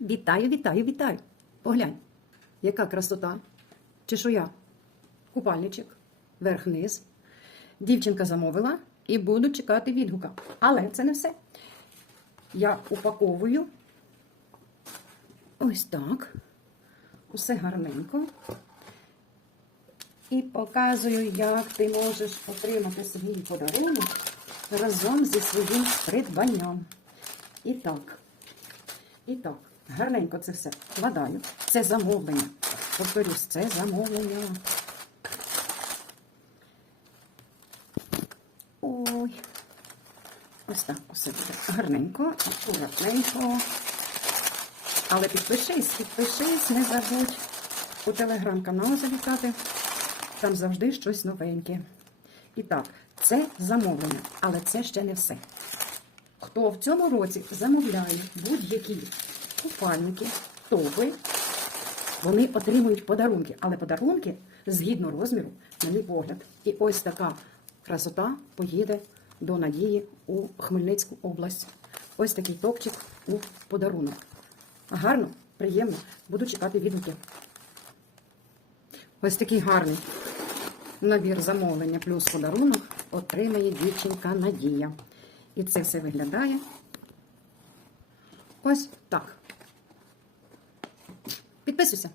Вітаю, вітаю, вітаю. Поглянь, яка красота. Чи що я? Купальничок, верх-низ. Дівчинка замовила і буду чекати відгука. Але це не все. Я упаковую ось так. Усе гарненько. І показую, як ти можеш отримати свій подарунок разом зі своїм придбанням. І так, і так, гарненько це все вкладаю. Це замовлення. Повторюсь, це замовлення. Ой. Ось так усе буде гарненько, акуратненько. Але підпишись, підпишись, не забудь у телеграм-канал завітати. Там завжди щось новеньке. І так, це замовлення, але це ще не все. Хто в цьому році замовляє будь-які купальники, топи, вони отримують подарунки, але подарунки згідно розміру, на мій погляд. І ось така красота поїде до Надії у Хмельницьку область. Ось такий топчик у подарунок. Гарно, приємно. Буду чекати відгуки. Ось такий гарний набір замовлення плюс подарунок отримає дівчинка Надія. І це все виглядає ось так. بيتبسسم